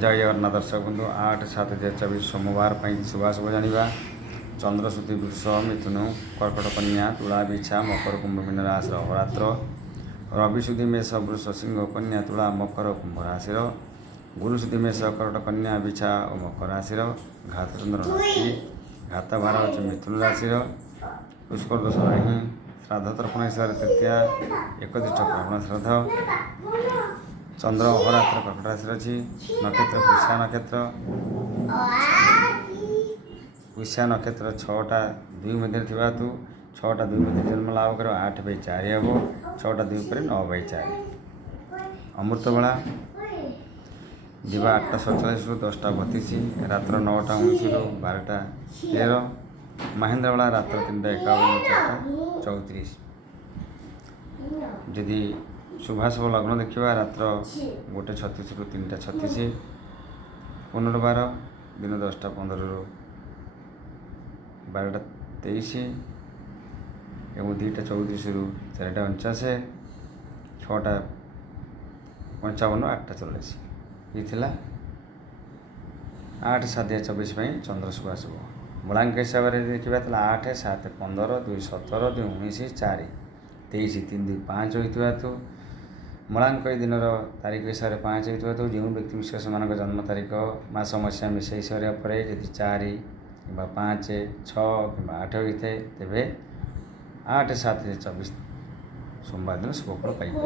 जय जगन्नाथ दर्शक बंधु 8/7/2024 सोमवार शुभाशुभ जाना। चंद्रश्रुति वृष मिथुन कर्कट कन्या तुला बिछा मकर कुंभ मीन राशि अहोरात्र। रविशुद्धि मेष वृष सिंह कन्या तुला मकर कुंभ राशि। गुरुशुद्धि मेष कर्कट कन्या बिछा और मकर राशि। घात चंद्र राशि घात भार अच्छे मिथुन राशि। पुष्कर दोष नहीं। श्राद्ध तर्पण हिसाब से तृतीया एकदिष्ट ब्राह्मण श्राद्ध। चंद्र अहोरात्र कर्कट राशि अच्छी। नक्षत्र पुष्या नक्षत्र। पुष्या नक्षत्र 6टा 2 मध्य थी 6टा 2 मध्य जन्म लाभ कर 8/4 हम 6टा 2 पर 9/4। अमृत बेला दिवा 8:47 रु 10:32। रात्र 9:19 रु 12:13। महेंद्र बेला रात्र 3:51 रु 4:34। जदि शुभाशुभ लग्न देखा रात्र 1:36 रु 3:36। पुनर्वार दिन 10:15 रु 12:23 एवं 2:34 रु 4:49। 6:55 8:40। ये 8/7/24 चंद्र शुभाशुभ। मूलांक हिसाब से देखा 8/7/15 2/17 2/19 4/23 3/2/5 होता। मूलांक दिन तारीख हिसाब से 5 होता। जो व्यक्ति विशेष मान जन्म तारीख मस मसीहा मिसई सरिया पर यदि 4 कि 5 6 कि 8 होता है तेरे 8/7/24 सोमवार दिन शुभफल पाइबे।